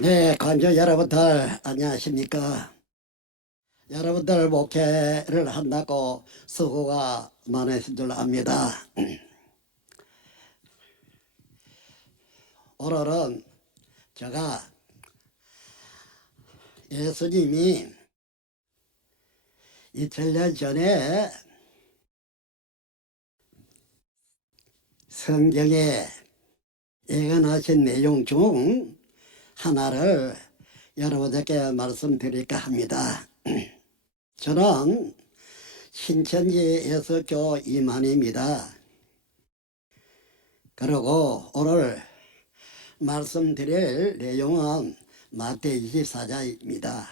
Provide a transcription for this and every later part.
네, 관저 여러분들 안녕하십니까? 여러분들 목회를 한다고 수고가 많으신 줄 압니다. 오늘은 제가 예수님이 2000년 전에 성경에 예언하신 내용 중 하나를 여러분에게 말씀드릴까 합니다. 저는 신천지 예수교 이만희입니다. 그리고 오늘 말씀드릴 내용은 마태 24장입니다.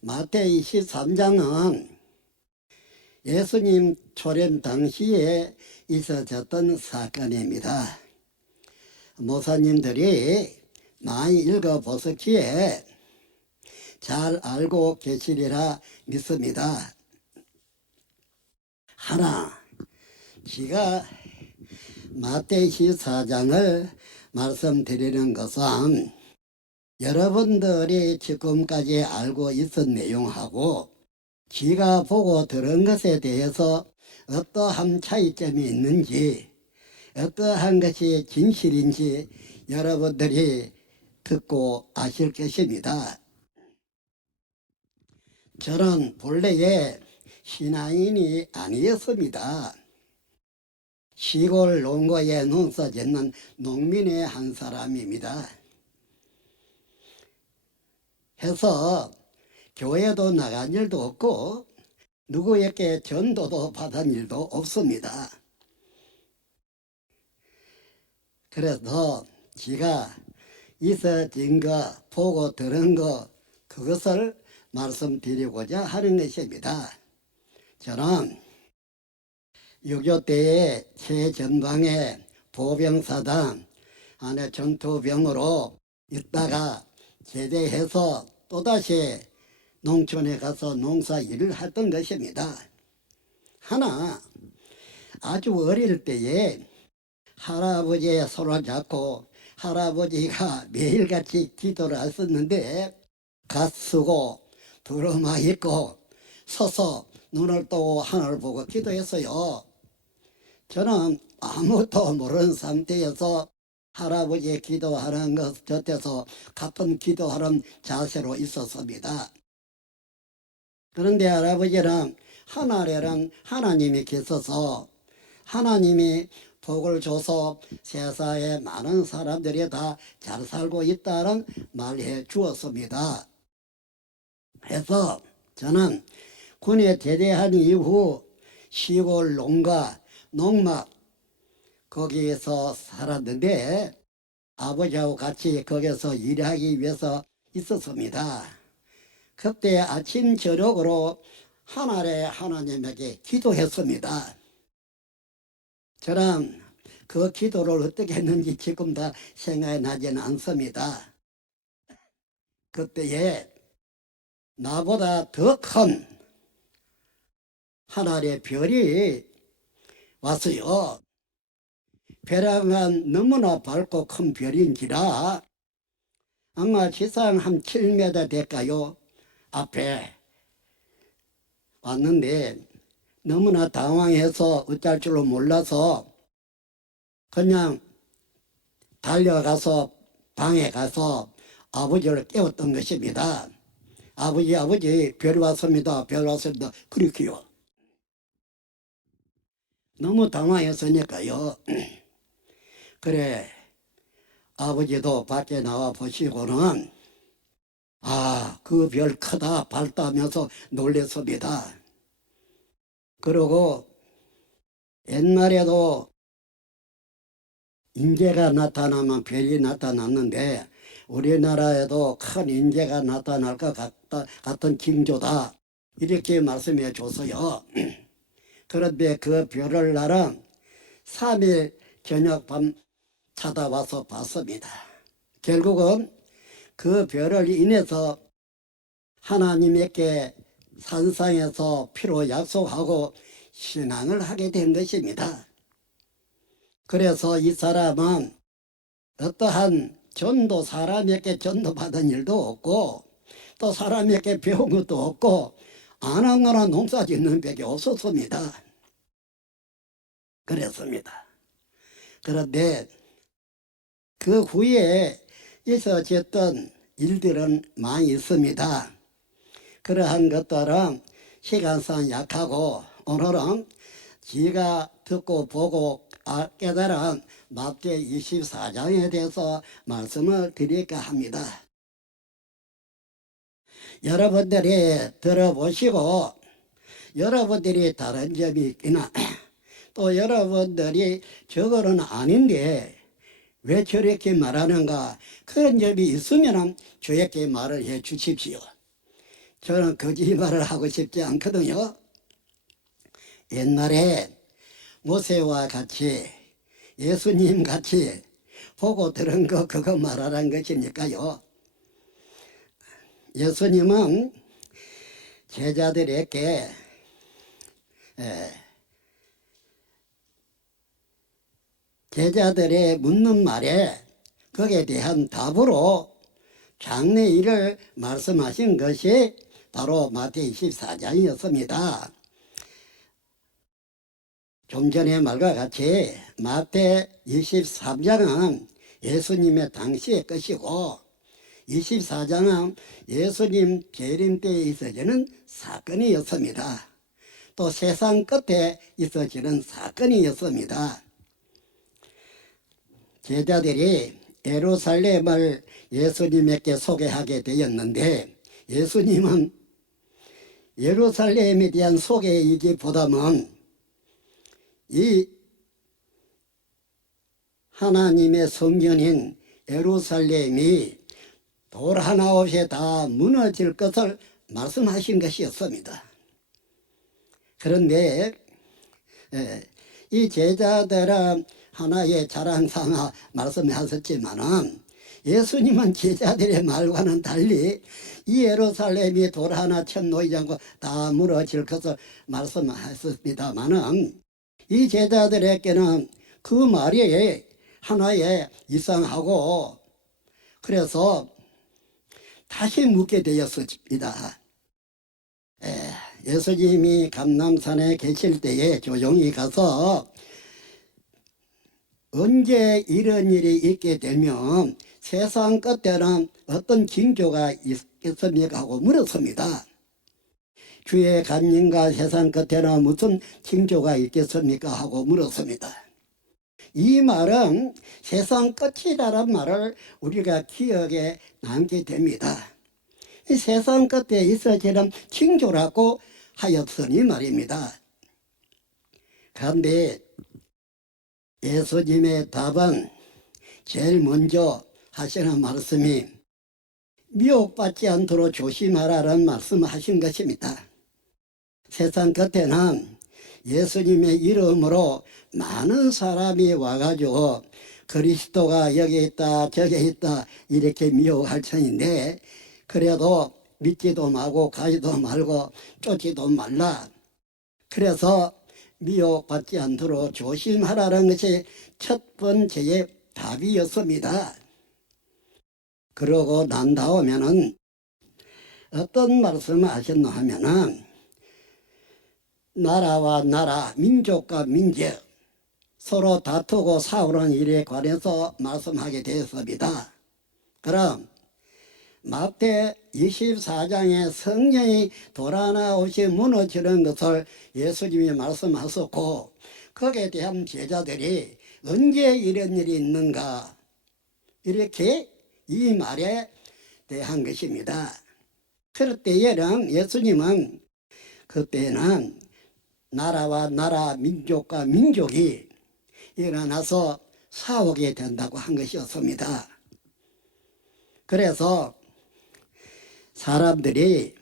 마태 23장은 예수님 초림 당시에 있어졌던 사건입니다. 목사님들이 많이 읽어보셨기에 잘 알고 계시리라 믿습니다. 제가 마태 24장을 말씀드리는 것은 여러분들이 지금까지 알고 있은 내용하고 제가 보고 들은 것에 대해서 어떠한 차이점이 있는지, 어떠한 것이 진실인지 여러분들이 듣고 아실 것입니다. 저는 본래에 신앙인이 아니었습니다. 시골 농가에 농사 짓는 농민의 한 사람입니다. 해서 교회도 나간 일도 없고 누구에게 전도도 받은 일도 없습니다. 그래서 제가 있어진 거 보고 들은 거 그것을 말씀드리고자 하는 것입니다. 저는 6.25 때에 최전방에 보병사단 안에 전투병으로 있다가 제대해서 또다시 농촌에 가서 농사 일을 했던 것입니다. 아주 어릴 때에 할아버지의 손을 잡고 할아버지가 매일같이 기도를 했었는데 갓 쓰고 두루마 입고 서서 눈을 뜨고 하늘을 보고 기도했어요. 저는 아무것도 모르는 상태에서 할아버지 기도하는 것 곁에서 같은 기도하는 자세로 있었습니다. 그런데 할아버지는 하늘에는 하나님이 계셔서 하나님이 복을 줘서 세상에 많은 사람들이 다 잘 살고 있다는 말해 주었습니다. 그래서 저는 군에 제대한 이후 시골 농가 농막 거기에서 살았는데 아버지하고 같이 거기서 일하기 위해서 있었습니다. 그때 아침 저녁으로 하늘의 하나님에게 기도했습니다. 저는 그 기도를 어떻게 했는지 지금 다 생각이 나지는 않습니다. 그때에 나보다 더 큰 하늘의 별이 왔어요. 별은 너무나 밝고 큰 별인지라 아마 지상 한 7m 될까요? 앞에 왔는데 너무나 당황해서 어쩔 줄로 몰라서 그냥 달려가서 방에 가서 아버지를 깨웠던 것입니다. 아버지 별 왔습니다. 별 왔습니다. 그렇게요. 너무 당황했으니까요. 그래 아버지도 밖에 나와 보시고는 그 별 크다 밝다 하면서 놀랬습니다. 그리고 옛날에도 인재가 나타나면 별이 나타났는데 우리나라에도 큰 인재가 나타날 것 같은 징조다 이렇게 말씀해 줬어요. 그런데 그 별을 나는 3일 저녁 밤 찾아와서 봤습니다. 결국은 그 별을 인해서 하나님께 산상에서 피로 약속하고 신앙을 하게 된 것입니다. 그래서 이 사람은 어떠한 전도 사람에게 전도받은 일도 없고 또 사람에게 배운 것도 없고 안 한 거나 농사 짓는 밖에 없었습니다. 그랬습니다. 그런데 그 후에 있어졌던 일들은 많이 있습니다. 그러한 것들은 시간상 약하고 오늘은 지가 듣고 보고 깨달은 마태 24장에 대해서 말씀을 드릴까 합니다. 여러분들이 들어보시고 여러분들이 다른 점이 있기나 또 여러분들이 저거는 아닌데 왜 저렇게 말하는가 그런 점이 있으면 저에게 말을 해 주십시오. 저는 거짓말을 하고 싶지 않거든요. 옛날에 모세와 같이 예수님 같이 보고 들은 거 그거 말하라는 것입니까요? 예수님은 제자들에게 제자들의 묻는 말에 거기에 대한 답으로 장래일을 말씀하신 것이 바로 마태 24장이었습니다. 좀 전에 말과 같이 마태 23장은 예수님의 당시의 것이고 24장은 예수님 재림 때에 있어지는 사건이었습니다. 또 세상 끝에 있어지는 사건이었습니다. 제자들이 예루살렘을 예수님에게 소개하게 되었는데 예수님은 예루살렘에 대한 소개이기보다는 이 하나님의 성전인 예루살렘이 돌 하나 없이 다 무너질 것을 말씀하신 것이었습니다. 그런데 이 제자들은 하나의 자랑삼아 말씀하셨지만은 예수님은 제자들의 말과는 달리 이 예루살렘이 돌 하나 천 놓이지 않고 다 무너질 것을 말씀하셨습니다만은 이 제자들에게는 그 말이 하나의 이상하고 그래서 다시 묻게 되었습니다. 예수님이 감람산에 계실 때에 조용히 가서 언제 이런 일이 있게 되면 세상 끝에는 어떤 징조가 있겠습니까 하고 물었습니다. 주의 간증과 세상 끝에는 무슨 징조가 있겠습니까 하고 물었습니다. 이 말은 세상 끝이라는 말을 우리가 기억에 남게 됩니다. 이 세상 끝에 있어지는 징조라고 하였으니 말입니다. 그런데 예수님의 답은 제일 먼저 하시는 말씀이 미혹받지 않도록 조심하라는 말씀을 하신 것입니다. 세상 끝에는 예수님의 이름으로 많은 사람이 와가지고 그리스도가 여기 있다 저기 있다 이렇게 미혹할 천인데 그래도 믿지도 말고 가지도 말고 쫓지도 말라. 그래서 미혹받지 않도록 조심하라는 것이 첫 번째의 답이었습니다. 그러고 난 다음에는 어떤 말씀을 하셨나 하면은 나라와 나라, 민족과 민족 서로 다투고 싸우는 일에 관해서 말씀하게 되었습니다. 그럼 마태 24장에 성령이 돌아나오시 무너지는 것을 예수님이 말씀하셨고 거기에 대한 제자들이 언제 이런 일이 있는가 이렇게 이 말에 대한 것입니다. 그럴 때에는 예수님은 그때는 나라와 나라, 민족과 민족이 일어나서 싸우게 된다고 한 것이었습니다. 그래서 사람들이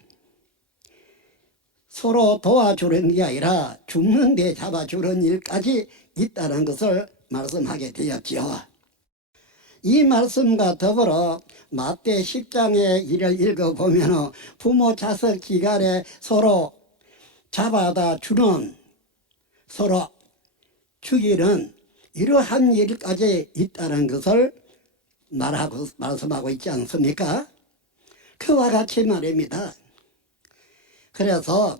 서로 도와주는 게 아니라 죽는 데 잡아주는 일까지 있다는 것을 말씀하게 되었지요. 이 말씀과 더불어 마태 10장의 일을 읽어보면 부모 자식 기간에 서로 잡아다 주는 서로 죽이는 이러한 일까지 있다는 것을 말씀하고 있지 않습니까? 그와 같이 말입니다. 그래서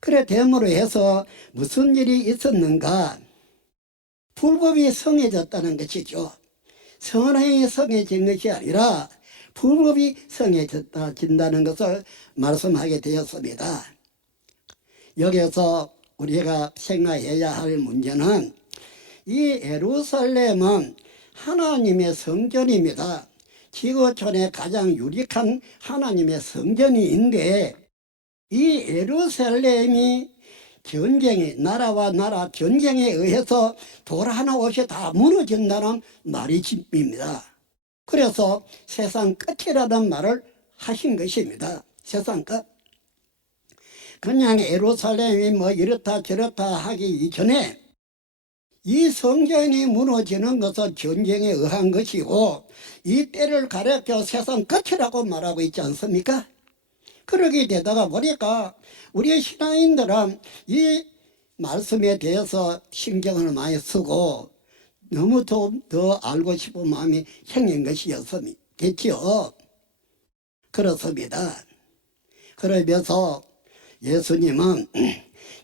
그래 됨으로 해서 무슨 일이 있었는가? 불법이 성해졌다는 것이죠. 선행이 성해진 것이 아니라 불법이 성해진다는 것을 말씀하게 되었습니다. 여기서 우리가 생각해야 할 문제는 이 예루살렘은 하나님의 성전입니다. 지구촌에 가장 유력한 하나님의 성전인데 이 예루살렘이 나라와 나라 전쟁에 의해서 돌 하나없이 다 무너진다는 말입니다. 그래서 세상 끝이라는 말을 하신 것입니다. 세상 끝. 그냥 예루살렘이 뭐 이렇다 저렇다 하기 이전에 이 성전이 무너지는 것은 전쟁에 의한 것이고 이 때를 가리켜 세상 끝이라고 말하고 있지 않습니까? 그러게 되다가 보니까 우리 신앙인들은 이 말씀에 대해서 신경을 많이 쓰고 너무 더 알고 싶은 마음이 생긴 것이었겠지요. 그렇습니다. 그러면서 예수님은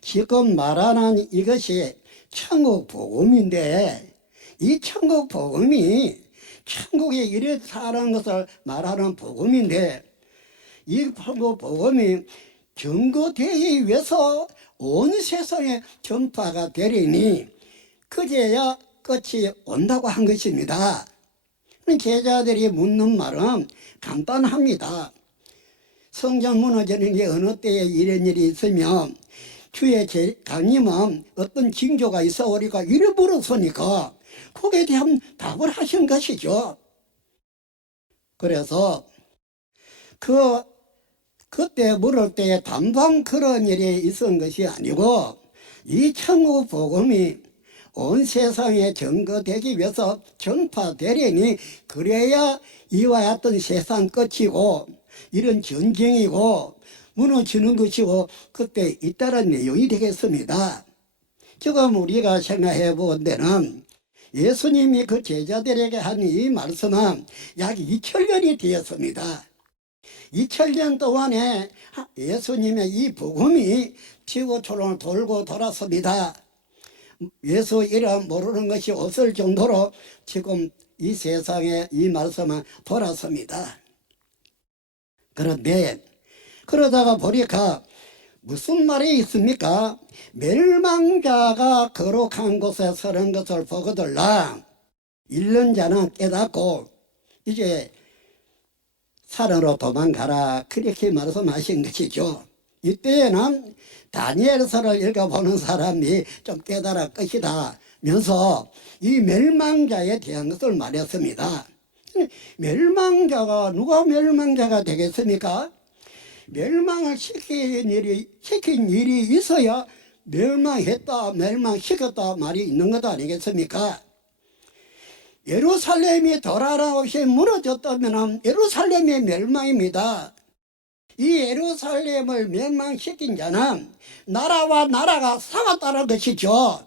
지금 말하는 이것이 천국 복음인데 이 천국 복음이 천국에 이래 사는 것을 말하는 복음인데 이 천국 복음이 증거되기 위해서 온 세상에 전파가 되리니 그제야 끝이 온다고 한 것입니다. 제자들이 묻는 말은 간단합니다. 성전 무너지는 게 어느 때에 이런 일이 있으면 주의 강림은 어떤 징조가 있어 우리가 이래 물었으니까 거기에 대한 답을 하신 것이죠. 그래서 그때 물을 때에 단방 그런 일이 있은 것이 아니고 이 천국 복음이 온 세상에 증거되기 위해서 전파되려니 그래야 이와 같은 세상 끝이고 이런 전쟁이고 무너지는 것이고 그때 잇따른 내용이 되겠습니다. 지금 우리가 생각해 본 데는 예수님이 그 제자들에게 한 이 말씀은 약 2000년이 되었습니다. 2000년 동안에 예수님의 이 복음이 지구촌을 돌고 돌았습니다. 예수 이름 모르는 것이 없을 정도로 지금 이 세상에 이 말씀은 돌았습니다. 그런데 그러다가 보니까 무슨 말이 있습니까? 멸망자가 거룩한 곳에 서는 것을 보거들라 잃는 자는 깨닫고 이제 산으로 도망가라 그렇게 말씀하신 것이죠. 이때에는 다니엘서를 읽어보는 사람이 좀 깨달을 것이다 면서 이 멸망자에 대한 것을 말했습니다. 멸망자가 누가 멸망자가 되겠습니까? 멸망을 시킨 일이 있어야 멸망했다 멸망시켰다 말이 있는 것 아니겠습니까? 예루살렘이 돌아라 없이 무너졌다면 예루살렘의 멸망입니다. 이 예루살렘을 멸망시킨 자는 나라와 나라가 싸웠다는 것이죠.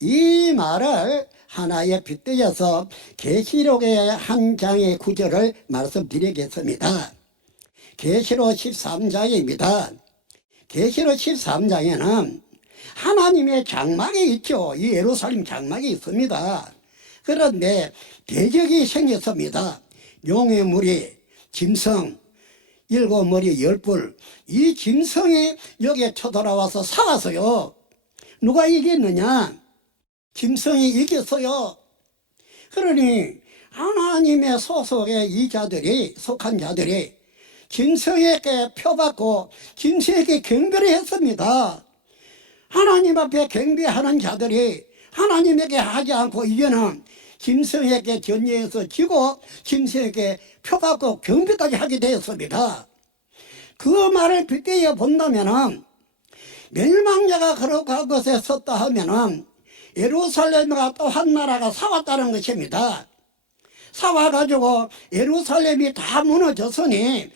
이 말을 하나에 빗대어서 계시록의 한 장의 구절을 말씀드리겠습니다. 계시록 13장입니다. 계시록 13장에는 하나님의 장막이 있죠. 이 예루살렘 장막이 있습니다. 그런데 대적이 생겼습니다. 용의 무리, 짐승, 7머리 10뿔. 이 짐승이 여기에 쳐들어와서 싸웠어요. 누가 이겼느냐? 짐승이 이겼어요. 그러니 하나님의 소속의 이 자들이 속한 자들이 짐승에게 표받고 짐승에게 경배를 했습니다. 하나님 앞에 경배하는 자들이 하나님에게 하지 않고 이제는 짐승에게 전쟁에서 지고 짐승에게 표받고 경배까지 하게 되었습니다. 그 말을 빗대어 본다면 멸망자가 거룩한 곳에 섰다 하면 예루살렘과 또 한 나라가 싸웠다는 것입니다. 싸워가지고 예루살렘이 다 무너졌으니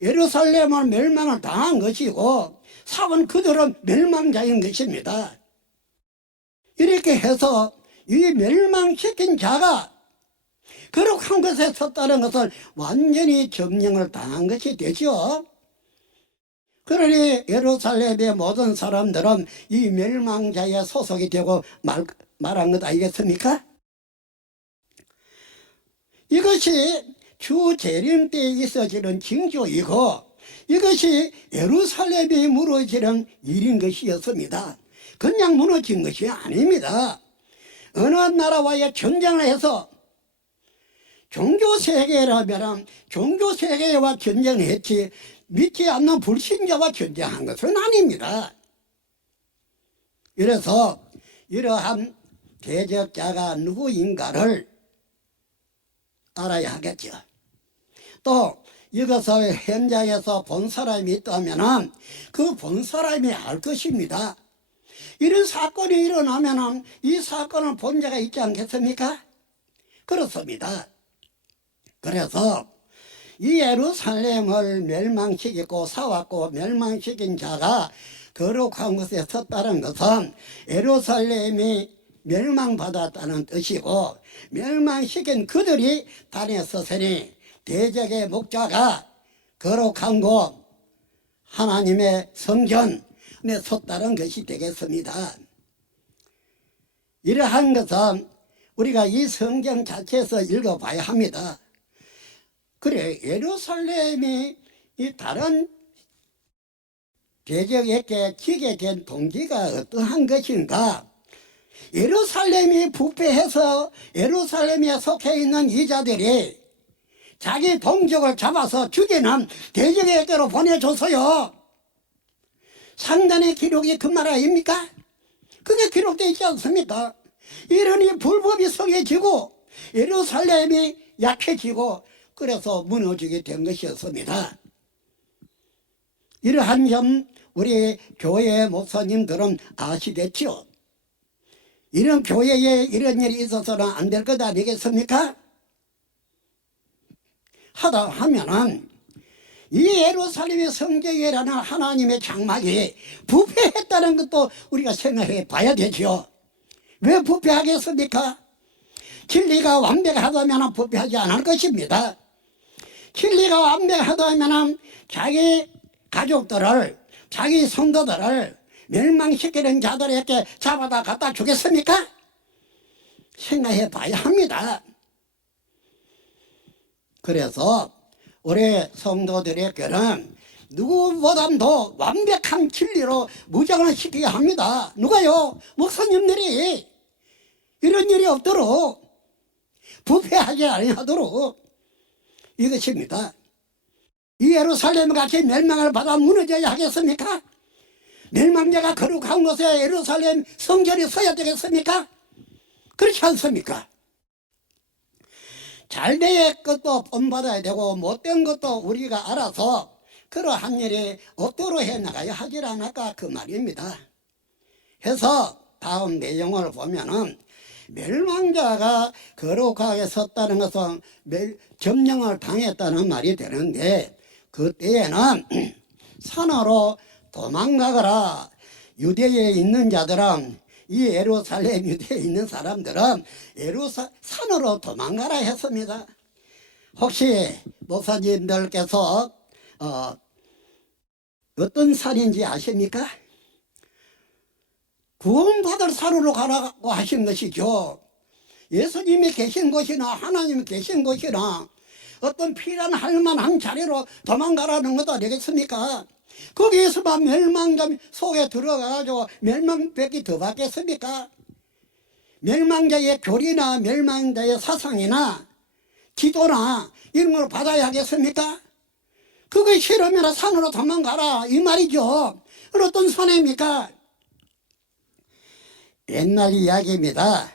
예루살렘은 멸망을 당한 것이고 싸운 그들은 멸망자인 것입니다. 이렇게 해서 이 멸망시킨 자가 거룩한 것에 섰다는 것은 완전히 점령을 당한 것이 되죠. 그러니 예루살렘의 모든 사람들은 이 멸망자에 소속이 되고 말한 것 아니겠습니까? 이것이 주 재림 때에 있어지는 징조이고 이것이 예루살렘이 무너지는 일인 것이었습니다. 그냥 무너진 것이 아닙니다. 어느 나라와의 전쟁을 해서 종교세계라면 종교세계와 전쟁을 했지 믿지 않는 불신자와 전쟁한 것은 아닙니다. 이래서 이러한 대적자가 누구인가를 알아야 하겠죠. 또 이것을 현장에서 본 사람이 있다면 그 본 사람이 알 것입니다. 이런 사건이 일어나면 이 사건을 본 자가 있지 않겠습니까? 그렇습니다. 그래서 이 예루살렘을 멸망시키고 사왔고 멸망시킨 자가 거룩한 곳에 섰다는 것은 예루살렘이 멸망받았다는 뜻이고 멸망시킨 그들이 단에 섰으니 대적의 목자가 거룩한 곳 하나님의 성전에 섰다는 것이 되겠습니다. 이러한 것은 우리가 이 성경 자체에서 읽어봐야 합니다. 그래 예루살렘이 이 다른 대적에게 지게 된 동기가 어떠한 것인가? 예루살렘이 부패해서 예루살렘에 속해 있는 이 자들이 자기 동족을 잡아서 죽이는 대적에게로 보내줬어요. 상단의 기록이 그 말 아닙니까? 그게 기록되어 있지 않습니까? 이러니 불법이 성해지고 예루살렘이 약해지고 그래서 무너지게 된 것이었습니다. 이러한 점 우리 교회 목사님들은 아시겠죠? 이런 교회에 이런 일이 있어서는 안 될 것 아니겠습니까? 하다 하면은 이 예루살렘의 성경이라는 하나님의 장막이 부패했다는 것도 우리가 생각해 봐야 되죠. 왜 부패하겠습니까? 진리가 완벽하다면 부패하지 않을 것입니다. 진리가 완벽하다면 자기 가족들을 자기 성도들을 멸망시키는 자들에게 잡아다 갖다 주겠습니까? 생각해 봐야 합니다. 그래서 우리 성도들에게는 누구보다도 완벽한 진리로 무장을 시켜야 합니다. 누가요? 목사님들이 이런 일이 없도록 부패하지 아니하도록 이것입니다. 이 예루살렘 같이 멸망을 받아 무너져야 하겠습니까? 멸망자가 거룩한 곳에 예루살렘 성전이 서야 되겠습니까? 그렇지 않습니까? 잘된 것도 본받아야 되고 못된 것도 우리가 알아서 그러한 일이 없도록 해나가야 하질 않을까 그 말입니다. 해서 다음 내용을 보면은 멸망자가 거룩하게 섰다는 것은 점령을 당했다는 말이 되는데 그때에는 산으로 도망가거라. 유대에 있는 자들은 이 예루살렘 유대에 있는 사람들은 산으로 도망가라 했습니다. 혹시 목사님들께서 어떤 산인지 아십니까? 구원받을 산으로 가라고 하신 것이죠. 예수님이 계신 곳이나 하나님이 계신 곳이나 어떤 피란 할만한 자리로 도망가라는 것도 아니겠습니까? 거기에서만 멸망자 속에 들어가가지고 멸망밖에 더 받겠습니까? 멸망자의 교리나 멸망자의 사상이나 기도나 이런 걸 받아야 하겠습니까? 그거 싫으면 산으로 도망가라 이 말이죠. 어떤 산입니까? 옛날 이야기입니다.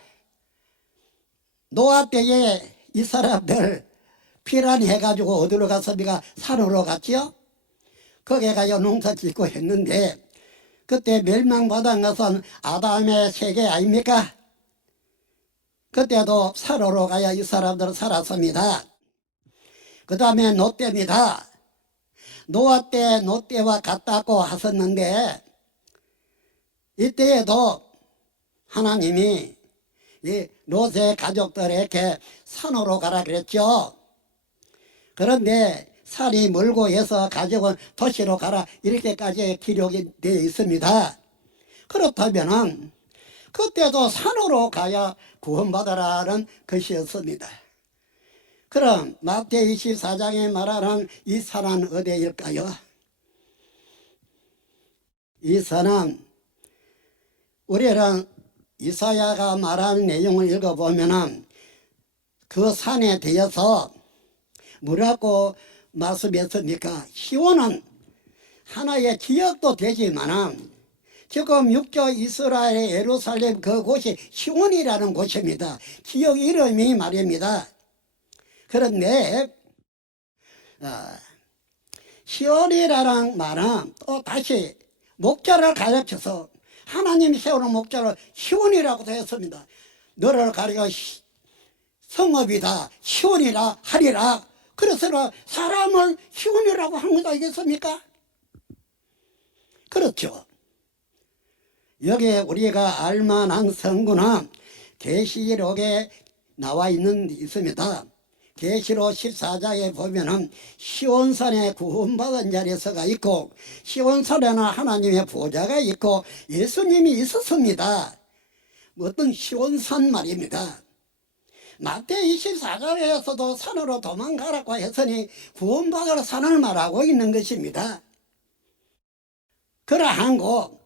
노아 때에 이 사람들 피란 해가지고 어디로 갔습니까? 산으로 갔지요? 거기에 가서 농사 짓고 했는데 그때 멸망받은 것은 아담의 세계 아닙니까? 그때도 산으로 가야 이 사람들은 살았습니다. 그 다음에 노때입니다. 노아 때 노때와 같다고 하셨는데 이때에도 하나님이 이 롯의 가족들에게 산으로 가라 그랬죠. 그런데 산이 멀고 해서 가족은 도시로 가라 이렇게까지 기록이 되어 있습니다. 그렇다면은 그때도 산으로 가야 구원받으라는 것이었습니다. 그럼 마태 24장에 말하는 이 산은 어디일까요? 이 산은 우리는 이사야가 말하는 내용을 읽어보면 그 산에 대해서 뭐라고 말씀했습니까? 시온은 하나의 지역도 되지만 지금 육조 이스라엘의 예루살렘 그곳이 시온이라는 곳입니다. 지역 이름이 말입니다. 그런데 시온이라는 말은 또 다시 목자를 가르쳐서 하나님이 세우는 목자를 시온이라고 했습니다. 너를 가리켜 성읍이다 시온이라 하리라. 그래서 사람을 시온이라고 한 것 아니겠습니까? 그렇죠. 여기에 우리가 알만한 성구는 계시록에 나와 있습니다. 계시록 14장에 보면은 시온산에 구원받은 자리서가 있고 시온산에는 하나님의 보좌가 있고 예수님이 있었습니다. 어떤 시온산 말입니다. 마태 24장에서도 산으로 도망가라고 했으니 구원받을 산을 말하고 있는 것입니다. 그러한 곳,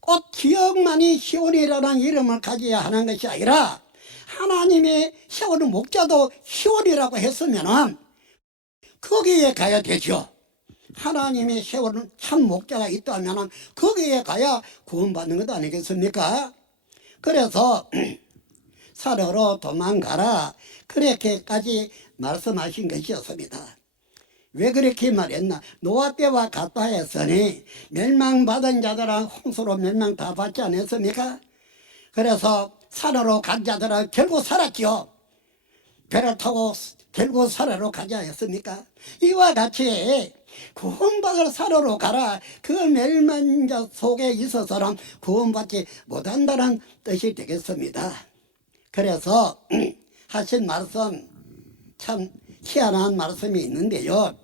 꼭 지역만이 시온이라는 이름을 가져야 하는 것이 아니라 하나님의 세우는 목자도 시온이라고 했으면 거기에 가야 되죠. 하나님이 세우는 참 목자가 있다면 거기에 가야 구원받는 것 아니겠습니까? 그래서 산으로 도망가라 그렇게까지 말씀하신 것이었습니다. 왜 그렇게 말했나? 노아 때와 같다 했으니 멸망받은 자들은 홍수로 멸망 다 받지 않았습니까? 그래서 산으로 간 자들은 결국 살았지요. 배를 타고 결국 산으로 가지 않았습니까? 이와 같이 구원받을 산으로 가라. 그 멸망자 속에 있어서는 구원받지 못한다는 뜻이 되겠습니다. 그래서 하신 말씀 참 희한한 말씀이 있는데요.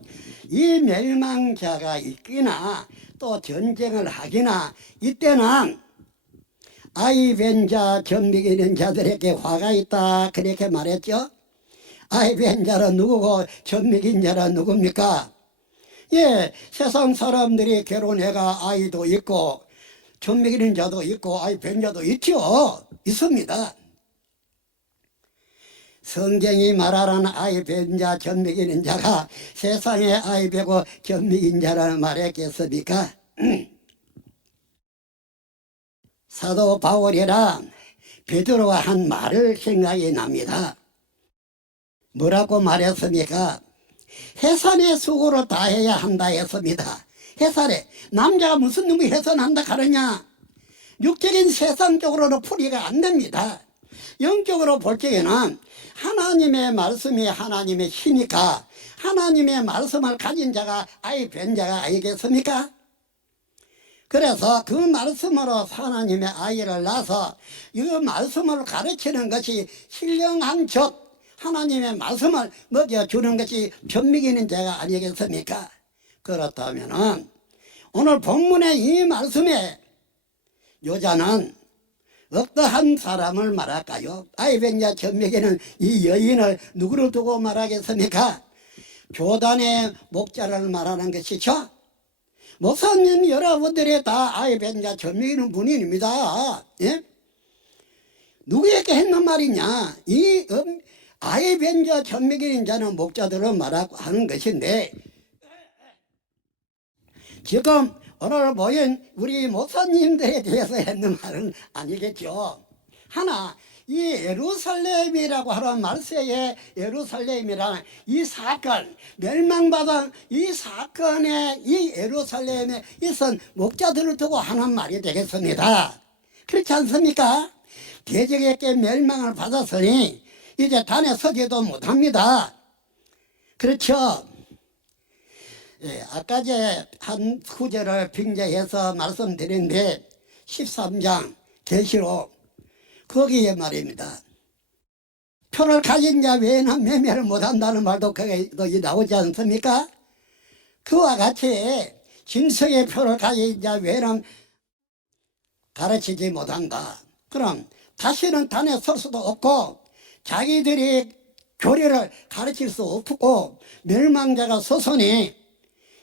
이 멸망자가 있기나 또 전쟁을 하기나 이때는 아이 뵌 자, 젖 먹이는 자들에게 화가 있다 그렇게 말했죠. 아이 뵌 자는 누구고 젖 먹인 자는 누굽니까? 예, 세상 사람들이 결혼해가 아이도 있고 젖 먹이는 자도 있고 아이 뵌 자도 있죠. 있습니다. 성경이 말하는 아이 뵌 자, 젖 먹이는 자가 세상에 아이 베고 젖 먹인 자라는 말했겠습니까? 사도 바울이랑 베드로가 한 말을 생각이 납니다. 뭐라고 말했습니까? 해산의 수고를 다해야 한다 했습니다. 해산에 남자가 무슨 놈이 해산한다 가느냐? 육적인 세상적으로는 풀이가 안 됩니다. 영적으로 볼 적에는 하나님의 말씀이 하나님의 힘이니까 하나님의 말씀을 가진 자가 아이 뵌 자가 아니겠습니까? 그래서 그 말씀으로 하나님의 아이를 낳아서 이 말씀을 가르치는 것이 신령한 적 하나님의 말씀을 먹여주는 것이 젖먹이는 자가 아니겠습니까? 그렇다면 오늘 본문의 이 말씀에 여자는 어떠한 사람을 말할까요? 아이 뵌 자 젖먹이는 이 여인을 누구를 두고 말하겠습니까? 교단의 목자를 말하는 것이죠. 목사님 여러분들이 다 아이 뵌 자 젖먹이는 분입니다. 예? 누구에게 했는 말이냐? 이 아이 뵌 자 젖먹이는 자는 목자들을 말하고 하는 것인데 지금 오늘 모인 우리 목사님들에 대해서 했는 말은 아니겠죠. 하나 이 예루살렘이라고 하는 말세의 예루살렘이라는 이 사건 멸망받은 이 사건에 이 예루살렘에 있은 목자들을 두고 하는 말이 되겠습니다. 그렇지 않습니까? 대적에게 멸망을 받았으니 이제 단에 서지도 못합니다. 그렇죠? 예, 아까 한 구절을 빙자해서 말씀드렸는데 13장 계시록 거기에 말입니다. 표를 가진 자 외에는 매매를 못한다는 말도 거기에 나오지 않습니까? 그와 같이 짐승의 표를 가진 자 외에는 가르치지 못한다. 그럼 다시는 단에 설 수도 없고 자기들이 교리를 가르칠 수 없고 멸망자가 서서니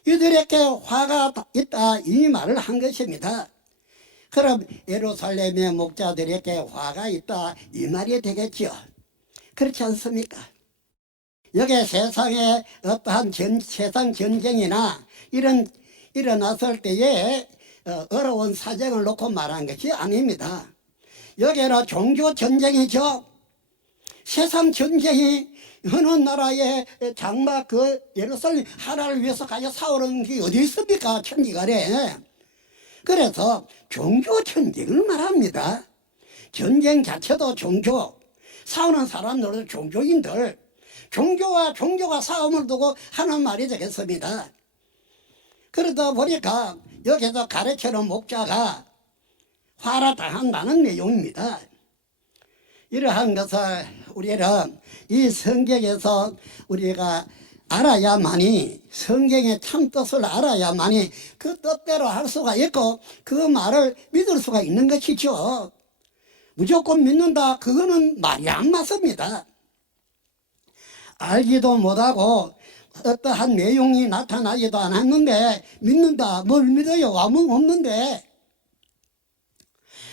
이들에게 화가 있다 이 말을 한 것입니다. 그럼 예루살렘의 목자들에게 화가 있다 이 말이 되겠죠. 그렇지 않습니까? 여기 세상에 어떠한 세상 전쟁이나 이런 일어났을 때에 어려운 사정을 놓고 말한 것이 아닙니다. 여기는 종교 전쟁이죠. 세상 전쟁이 어느 나라의 장막 그 예루살렘 하나를 위해서 가서 싸우는 게 어디 있습니까? 천지간에. 그래서 종교 전쟁을 말합니다. 전쟁 자체도 종교, 싸우는 사람들도 종교인들, 종교와 종교가 싸움을 두고 하는 말이 되겠습니다. 그러다 보니까 여기서 가르치는 목자가 화를 당한다는 내용입니다. 이러한 것을 우리는 이 성경에서 우리가 알아야만이, 성경의 참뜻을 알아야만이 그 뜻대로 할 수가 있고 그 말을 믿을 수가 있는 것이죠. 무조건 믿는다 그거는 말이 안 맞습니다. 알지도 못하고 어떠한 내용이 나타나지도 않았는데 믿는다, 뭘 믿어요? 아무 없는데.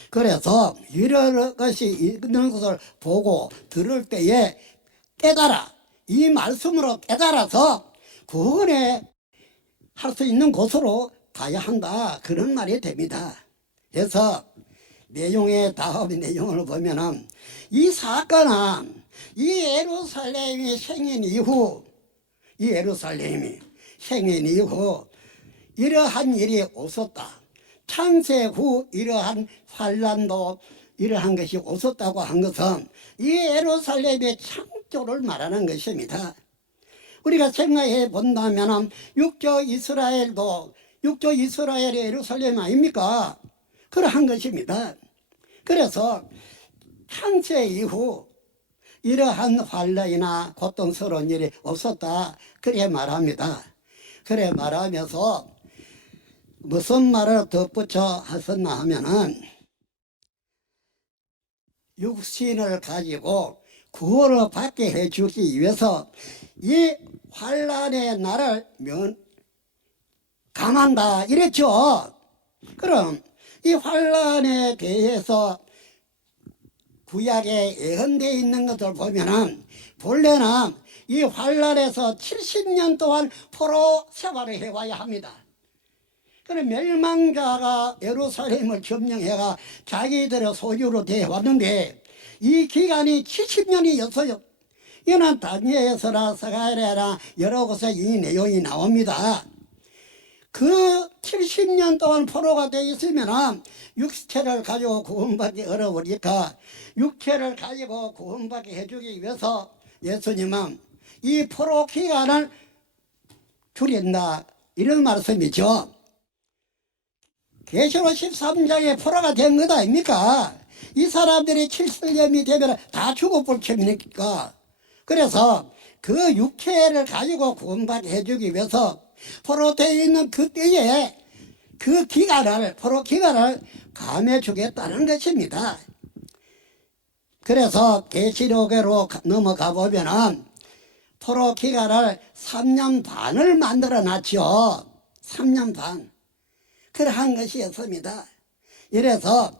그래서 이런 것이 있는 것을 보고 들을 때에 깨달아, 이 말씀으로 깨달아서 구원에 할 수 있는 곳으로 가야 한다 그런 말이 됩니다. 그래서 내용의 다음의 내용을 보면은 이 사건은 이 예루살렘이 생긴 이후, 이 예루살렘이 생긴 이후 이러한 일이 없었다. 창세 후 이러한 환란도 이러한 것이 없었다고 한 것은 이 예루살렘의 창조를 말하는 것입니다. 우리가 생각해 본다면 육조 이스라엘도 육조 이스라엘의 예루살렘 아닙니까? 그러한 것입니다. 그래서 창세 이후 이러한 환란이나 고통스러운 일이 없었다 그렇게 말합니다. 그래 말하면서 무슨 말을 덧붙여 하셨나 하면은 육신을 가지고 구원을 받게 해주기 위해서 이 환란의 날을 감한다 이랬죠. 그럼 이 환란에 대해서 구약에 예언되어 있는 것을 보면은 본래는 이 환란에서 70년 동안 포로 생활을 해와야 합니다. 그래 멸망자가 예루살렘을 점령해가 자기들의 소유로 되어 왔는데 이 기간이 70년이었어요. 이는 다니엘서나 스가랴나 여러 곳에 이 내용이 나옵니다. 그 70년 동안 포로가 되어 있으면 육체를 가지고 구원받기 어려우니까 육체를 가지고 구원받게 해주기 위해서 예수님은 이 포로 기간을 줄인다 이런 말씀이죠. 계시록 13장에 포로가 된 것 아닙니까? 이 사람들이 70년이 되면 다 죽어볼 셈이니까. 그래서 그 육체를 가지고 구원받게 해주기 위해서 포로 되어 있는 그때에 그 기간을, 포로 기간을 감해주겠다는 것입니다. 그래서 계시록으로 넘어가 보면은 포로 기간을 3년 반을 만들어 놨죠. 3년 반. 그러한 것이었습니다. 이래서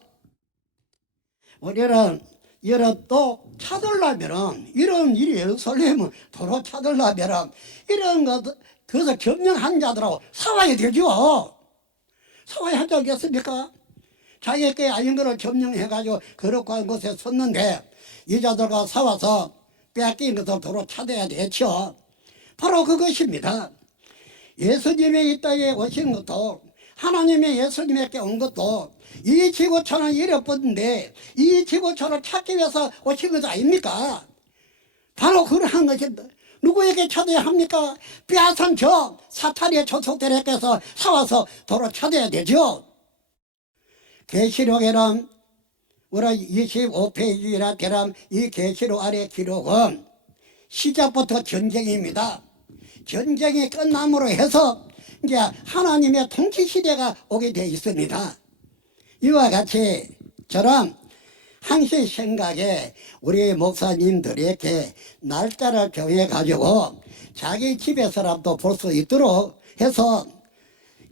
우리는 이런 또 찾으려면은 이런 일이 예루살렘은 도로 찾으려면은 이런 것 그것을 점령한 자들하고 싸워야 되죠. 싸워야 하지 않겠습니까? 자기에게 아닌 것을 점령해가지고 거룩한 한 곳에 섰는데 이 자들과 싸워서 빼앗긴 것을 도로 찾아야 되죠. 바로 그것입니다. 예수님이 이 땅에 오신 것도 하나님의 예수님에게 온 것도 이 지구촌은 잃어버린데 이 지구촌을 찾기 위해서 오신 것 아닙니까? 바로 그러한 것입니다. 누구에게 찾아야 합니까? 빼앗은 저 사탄의 조속들에게서 사와서 도로 찾아야 되죠. 계시록에는 우리 25페이지나 되람 이 계시록 아래 기록은 시작부터 전쟁입니다. 전쟁이 끝남으로 해서 이제 하나님의 통치 시대가 오게 되어 있습니다. 이와 같이 저런 항시 생각에 우리 목사님들에게 날짜를 정해 가지고 자기 집에서라도 볼 수 있도록 해서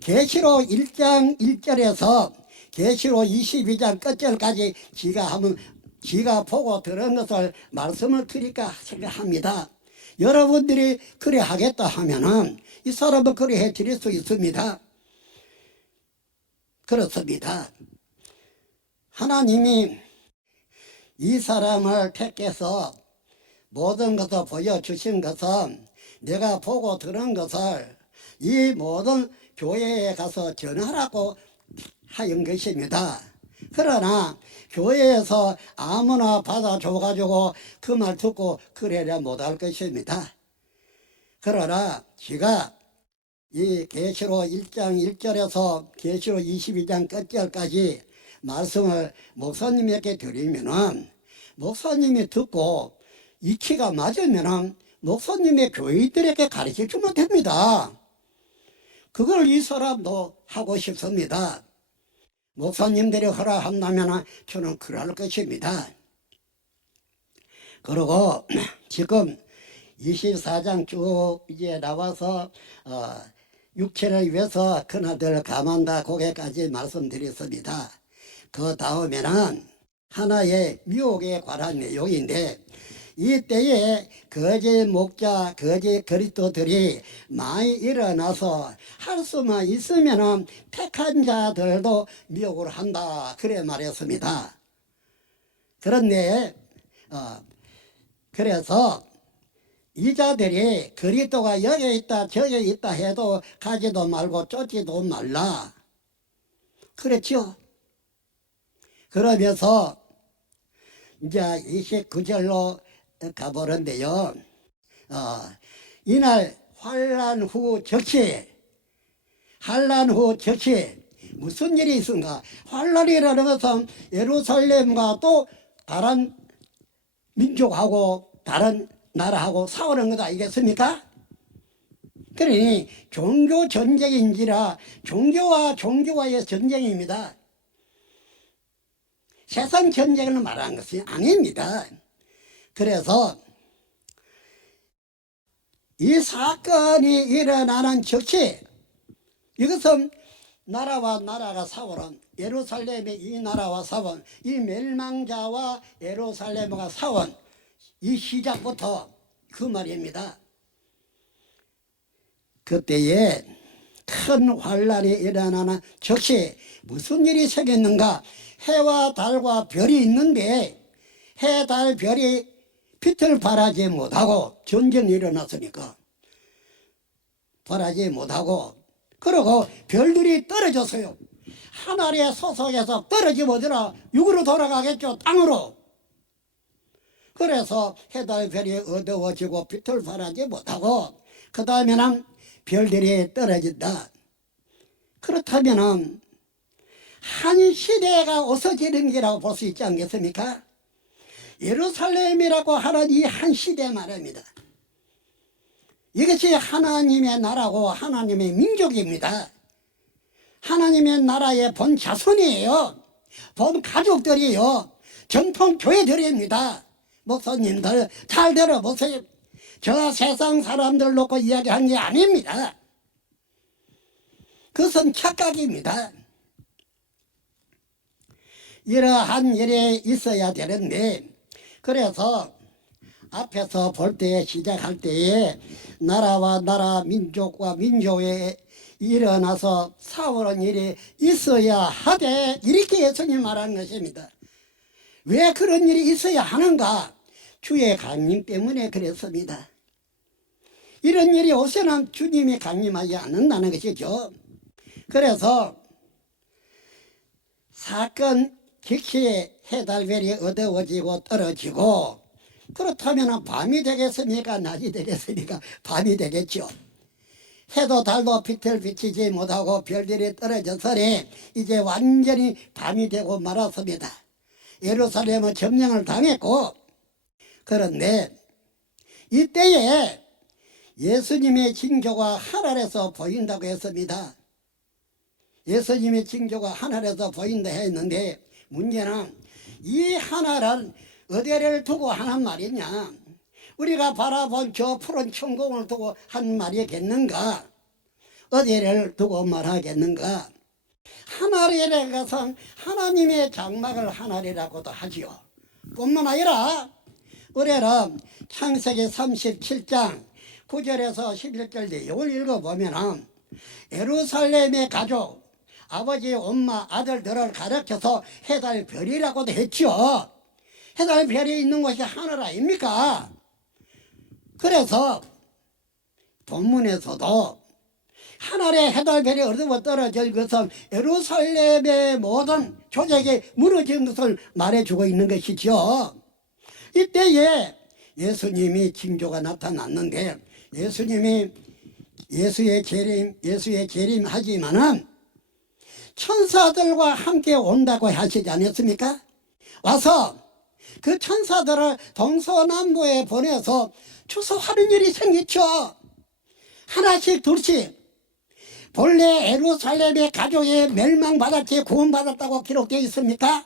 계시록 1장 1절에서 계시록 22장 끝절까지 지가 보고 들은 것을 말씀을 드릴까 생각합니다. 여러분들이 그래 하겠다 하면은 이 사람은 그래 해 드릴 수 있습니다. 그렇습니다. 하나님이 이 사람을 택해서 모든 것을 보여주신 것은 내가 보고 들은 것을 이 모든 교회에 가서 전하라고 하는 것입니다. 그러나 교회에서 아무나 받아줘가지고 그 말 듣고 그래야 못할 것입니다. 그러나 제가 이 계시록 1장 1절에서 계시록 22장 끝절까지 말씀을 목사님에게 드리면은 목사님이 듣고 이치가 맞으면은 목사님의 교인들에게 가르쳐 주면 됩니다. 그걸 이 사람도 하고 싶습니다. 목사님들이 허락한다면 저는 그럴 것입니다. 그리고 지금 24장 쭉 이제 나와서 육체를 위해서 그나들 감한다 고개까지 말씀드렸습니다. 그 다음에는 하나의 미혹에 관한 내용인데 이때에 거짓 목자, 거짓 그리스도들이 많이 일어나서 할 수만 있으면 택한 자들도 미혹을 한다 그래 말했습니다. 그런데 그래서 이 자들이 그리스도가 여기 있다 저기 있다 해도 가지도 말고 쫓지도 말라 그랬죠. 그러면서 이제 29절로 가보는데요. 이날 환란 후 즉시 무슨 일이 있은가? 환란이라는 것은 예루살렘과 또 다른 민족하고 다른 나라하고 싸우는 것 아니겠습니까? 그러니 종교 전쟁인지라 종교와 종교와의 전쟁입니다. 세상 전쟁을 말하는 것이 아닙니다. 그래서 이 사건이 일어나는 즉시 이것은 나라와 나라가 싸우는 예루살렘의 이 나라와 싸운 이 멸망자와 예루살렘과 싸운 이 시작부터 그 말입니다. 그때에 큰 환란이 일어나는 즉시 무슨 일이 생겼는가? 해와 달과 별이 있는데 해, 달, 별이 빛을 발하지 못하고 전쟁이 일어났으니까 발하지 못하고 그러고 별들이 떨어졌어요. 하늘의 소속에서 떨어지면 어디나 육으로 돌아가겠죠. 땅으로. 그래서 해, 달, 별이 어두워지고 빛을 발하지 못하고 그 다음에는 별들이 떨어진다. 그렇다면은 한 시대가 없어지는 게라고 볼 수 있지 않겠습니까? 예루살렘이라고 하는 이 한 시대 말입니다. 이것이 하나님의 나라고 하나님의 민족입니다. 하나님의 나라의 본 자손이에요. 본 가족들이에요. 전통 교회들입니다. 목사님들 잘 들어보세요. 저 세상 사람들 놓고 이야기한 게 아닙니다. 그것은 착각입니다. 이러한 일이 있어야 되는데 그래서 앞에서 볼 때 시작할 때에 나라와 나라 민족과 민족에 일어나서 싸우는 일이 있어야 하되 이렇게 예수님이 말하는 것입니다. 왜 그런 일이 있어야 하는가? 주의 강림 때문에 그랬습니다. 이런 일이 없으면 주님이 강림하지 않는다는 것이죠. 그래서 사건 즉시 해달별이 어두워지고 떨어지고 그렇다면 밤이 되겠습니까? 낮이 되겠습니까? 밤이 되겠죠. 해도 달도 빛을 비치지 못하고 별들이 떨어져서니 이제 완전히 밤이 되고 말았습니다. 예루살렘은 점령을 당했고, 그런데 이때에 예수님의 징조가 하늘에서 보인다고 했습니다. 예수님의 징조가 하늘에서 보인다 했는데, 문제는 이 하늘은 어디를 두고 하는 말이냐, 우리가 바라본 저 푸른 천공을 두고 한 말이겠는가, 어디를 두고 말하겠는가. 하늘이라는 것은 하나님의 장막을 하늘이라고도 하지요. 뿐만 아니라 우리는 창세기 37장 9절에서 11절 내용을 읽어보면 예루살렘의 가족, 아버지, 엄마, 아들들을 가르쳐서 해달별이라고도 했죠. 해달별이 있는 곳이 하늘 아닙니까? 그래서 본문에서도 하늘의 해달별이 어디서 떨어질 것은 예루살렘의 모든 조직이 무너진 것을 말해주고 있는 것이죠. 이때에 예수님이 징조가 나타났는데, 예수님이 예수의 재림 하지만은 천사들과 함께 온다고 하시지 않았습니까? 와서 그 천사들을 동서남북에 보내서 추수하는 일이 생겼죠. 하나씩 둘씩. 본래 예루살렘의 가족이 멸망받았지 구원받았다고 기록되어 있습니까?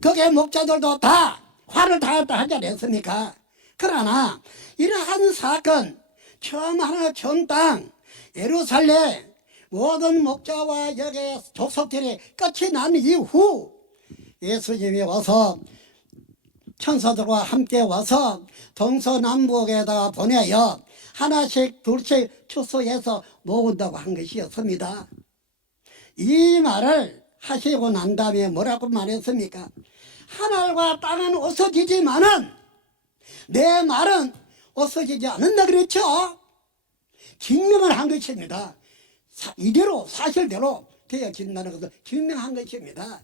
거기에 목자들도 다 화를 다했다 하지 않았습니까? 그러나 이러한 사건, 처음 하나 전 땅 예루살렘 모든 목자와 여기에 족속들이 끝이 난 이후 예수님이 와서 천사들과 함께 와서 동서남북에다가 보내어 하나씩 둘씩 추수해서 모은다고 한 것이었습니다. 이 말을 하시고 난 다음에 뭐라고 말했습니까? 하늘과 땅은 없어지지만은 내 말은 없어지지 않는다 그랬죠. 증명을 한 것입니다. 이대로 사실대로 되어진다는 것을 증명한 것입니다.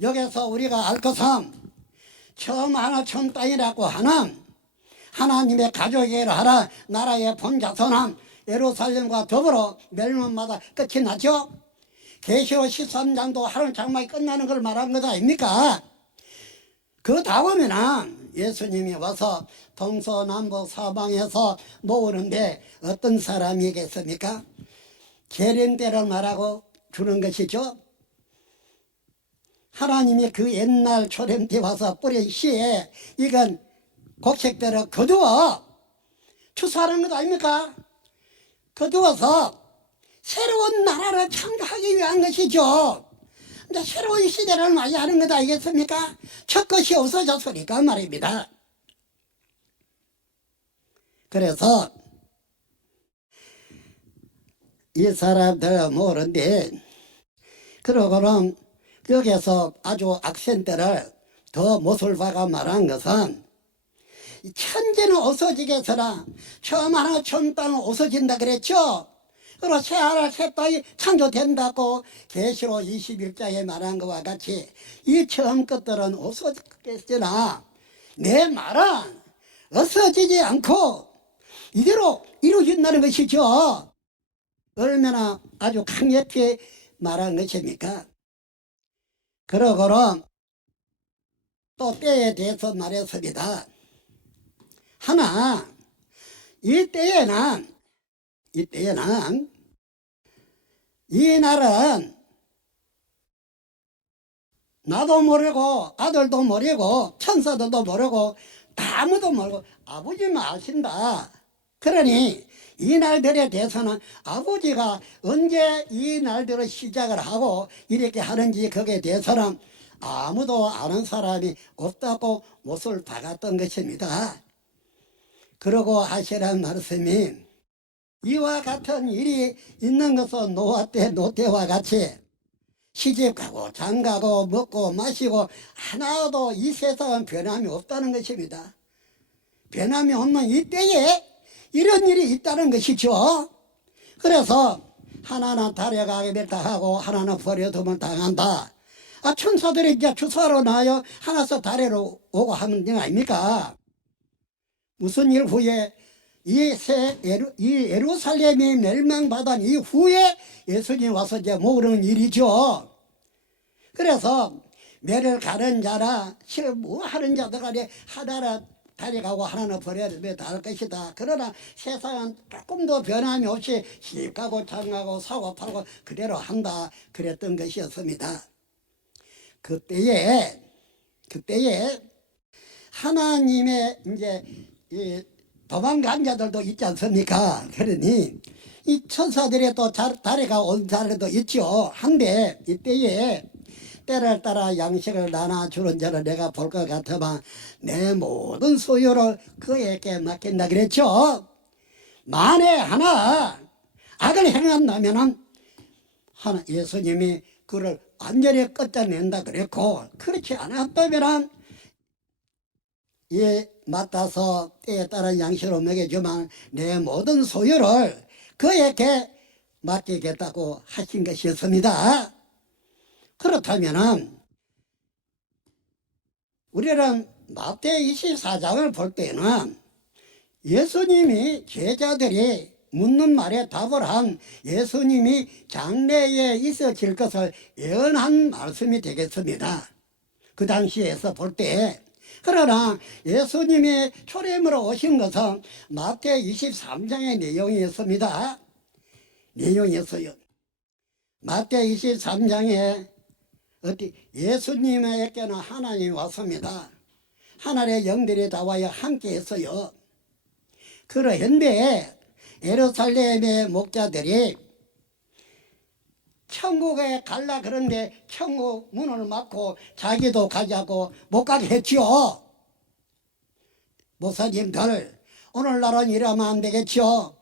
여기서 우리가 알 것은 처음 하나 천 땅이라고 하는 하나님의 가족이라 하나 나라의 본자손은 예루살렘과 더불어 멸망마다 끝이 나죠. 계시록 13장도 하늘 장막이 끝나는 걸 말한 것 아닙니까? 그 다음에는 예수님이 와서 동서남북 사방에서 모으는데 어떤 사람이겠습니까? 재림때를 말하고 주는 것이죠. 하나님이 그 옛날 초림 때 와서 뿌린 씨에 이건 곡식들을 거두어 추수하는 것 아닙니까? 거두어서 새로운 나라를 창조하기 위한 것이죠. 이제 새로운 시대를 맞이하는 것 아니겠습니까? 첫 것이 없어졌으니까 말입니다. 그래서 이 사람들 모르는데, 그러고는 여기서 아주 악센트를 더 못을 박아 말한 것은 천지는 없어지겠으나 처음 하나 천 땅은 없어진다 그랬죠. 그리고 새 하나 새 땅이 창조된다고 계시록 21장에 말한 것과 같이 이 처음 것들은 없어지겠으나 내 말은 없어지지 않고 이대로 이루어진다는 것이죠. 얼마나 아주 강력히 말한 것입니까? 그러고는 또 때에 대해서 말했습니다. 하나, 이때에는 이 날은 나도 모르고 아들도 모르고 천사들도 모르고 아무도 모르고 아버지만 아신다. 그러니 이 날들에 대해서는 아버지가 언제 이 날들을 시작을 하고 이렇게 하는지 거기에 대해서는 아무도 아는 사람이 없다고 못을 박았던 것입니다. 그러고 하시라는 말씀이 이와 같은 일이 있는 것은 노아 때 노태와 같이 시집가고 장가고 먹고 마시고 하나도 이 세상은 변함이 없다는 것입니다. 변함이 없는 이때에 이런 일이 있다는 것이죠. 그래서 하나는 달려가게 멸당하고 하나는 버려두면 당한다. 천사들이 이제 추수하러 나요 하나서 달에로 오고 하는 게 아닙니까? 무슨 일 후에 이 예루살렘이 멸망받은 이후에 예수님 와서 이제 모으는 일이죠. 그래서 매를 가는 자나 뭐 하는 자들 간에 하나는 달려가고 하나는 버려야 다 것이다. 그러나 세상은 조금도 변함이 없이 시집가고 장가고 사고 팔고 그대로 한다. 그랬던 것이었습니다. 그때에 하나님의 이제 이 도망간 자들도 있지 않습니까? 그러니 이 천사들이 또 달에가 온 자들도 있죠. 한데 이때에 때를 따라 양식을 나눠주는 자를 내가 볼 것 같으면 내 모든 소유를 그에게 맡긴다 그랬죠. 만에 하나 악을 행한다면은 하나 예수님이 그를 완전히 끝장낸다 그랬고, 그렇지 않았다면은 예 맡아서 때에 따라 양식을 먹여주면 내 모든 소유를 그에게 맡기겠다고 하신 것이었습니다. 그렇다면은 우리는 마태 24장을 볼 때는 예수님이 제자들이 묻는 말에 답을 한 예수님이 장래에 있어질 것을 예언한 말씀이 되겠습니다. 그 당시에서 볼 때. 그러나 예수님이 초림으로 오신 것은 마태 23장의 내용이었습니다. 내용이었어요. 마태 23장에 예수님에게는 하나님이 왔습니다. 하늘의 영들이 나와야 함께 했어요. 그런데 예루살렘의 목자들이 천국에 갈라 그런데 천국 문을 막고 자기도 가자고 못 가게 했지요. 목사님들 오늘날은 이러면 안 되겠지요.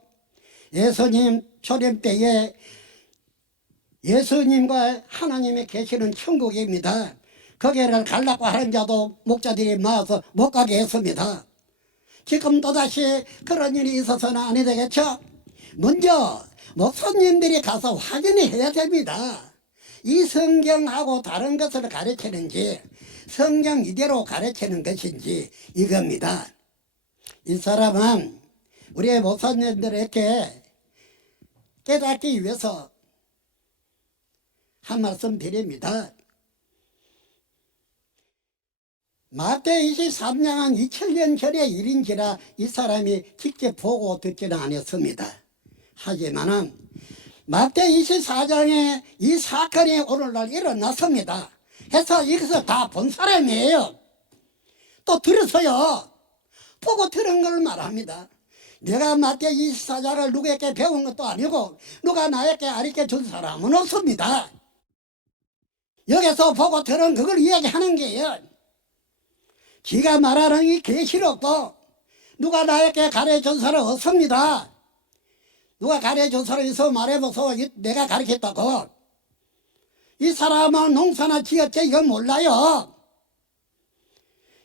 예수님 초림 때에 예수님과 하나님이 계시는 천국입니다. 거기를 가려고 하는 자도 목자들이 모아서 못 가게 했습니다. 지금 또다시 그런 일이 있어서는 안 되겠죠. 먼저 목사님들이 가서 확인해야 됩니다. 이 성경하고 다른 것을 가르치는지 성경 이대로 가르치는 것인지 이겁니다. 이 사람은 우리의 목사님들에게 깨닫기 위해서 한 말씀 드립니다. 마태 23장은 2000년 전의 일인지라 이 사람이 직접 보고 듣지는 않았습니다. 하지만 마태 24장에 이 사건이 오늘날 일어났습니다. 해서 이것을 다 본 사람이에요. 또 들었어요. 보고 들은 걸 말합니다. 내가 마태 24장을 누구에게 배운 것도 아니고 누가 나에게 가르쳐 준 사람은 없습니다. 여기서 보고 들은 그걸 이야기하는 게요. 지가 말하는 이 계시록도 누가 나에게 가르쳐준 사람 없습니다. 누가 가르쳐준 사람이 있어 말해보소. 내가 가르쳤다고. 이 사람은 농사나 지었지 이건 몰라요.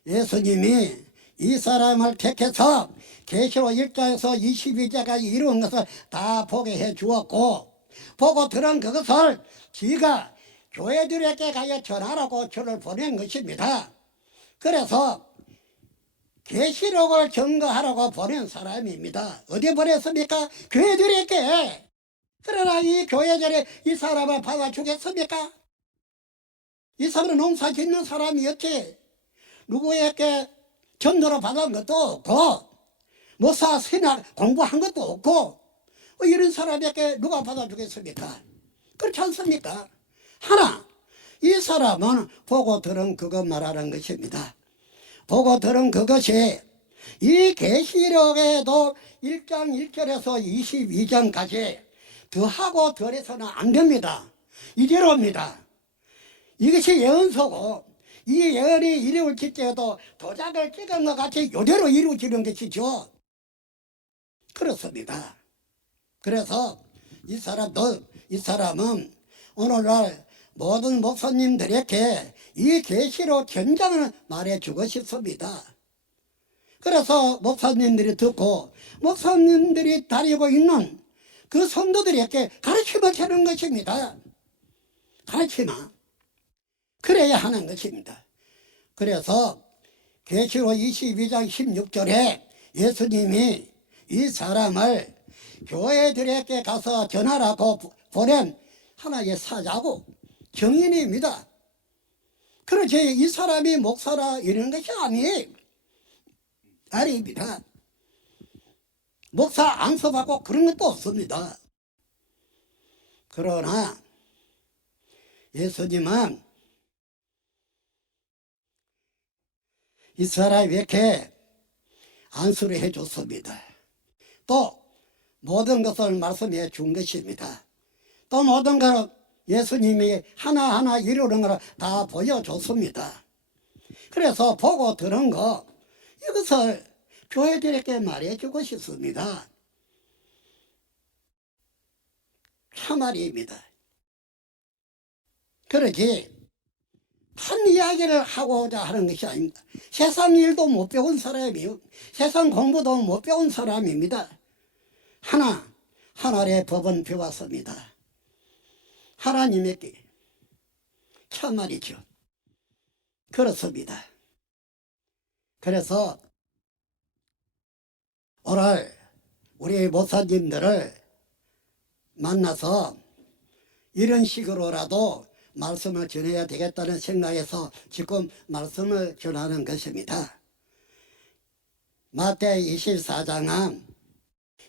예수님이 이 사람을 택해서 계시록 1장에서 22장까지 이루은 것을 다 보게 해 주었고, 보고 들은 그것을 지가 교회들에게 가서 전하라고 저를 보낸 것입니다. 그래서 계시록을 증거하라고 보낸 사람입니다. 어디 보냈습니까? 교회들에게. 그러나 이 교회들이 이 사람을 받아주겠습니까? 이 사람은 농사 짓는 사람이었지 누구에게 전도로 받은 것도 없고 모사 신학 공부한 것도 없고 이런 사람에게 누가 받아주겠습니까? 그렇지 않습니까? 하나, 이 사람은 보고 들은 그것 말하는 것입니다. 보고 들은 그것이 이 계시록에도 1장 1절에서 22장까지 더하고 덜해서는 안 됩니다. 이대로입니다. 이것이 예언서고 이 예언이 이루어질 때에도 도장을 찍은 것 같이 이대로 이루어지는 것이죠. 그렇습니다. 그래서 이 사람은 오늘날 모든 목사님들에게 이 계시록 전장을 말해주고 싶습니다. 그래서 목사님들이 듣고 목사님들이 다니고 있는 그 성도들에게 가르치면 되는 것입니다. 가르치나 그래야 하는 것입니다. 그래서 계시록 22장 16절에 예수님이 이 사람을 교회들에게 가서 전하라고 보낸 하나의 사자고 증인입니다. 그렇지 이 사람이 목사라 이런 것이 아닙니다. 목사 안수받고 그런 것도 없습니다. 그러나 예수님은 이 사람이 이렇게 안수를 해줬습니다. 또 모든 것을 말씀해 준 것입니다. 또 모든 걸 예수님이 하나하나 이루는 걸 다 보여줬습니다. 그래서 보고 들은 거 이것을 교회들에게 말해주고 싶습니다. 참말입니다. 그러지 한 이야기를 하고자 하는 것이 아닙니다. 세상 일도 못 배운 사람이요, 세상 공부도 못 배운 사람입니다. 하나님의 법은 배웠습니다. 하나님에게 참말이죠. 그렇습니다. 그래서 오늘 우리 목사님들을 만나서 이런 식으로라도 말씀을 전해야 되겠다는 생각에서 지금 말씀을 전하는 것입니다. 마태복음 24장은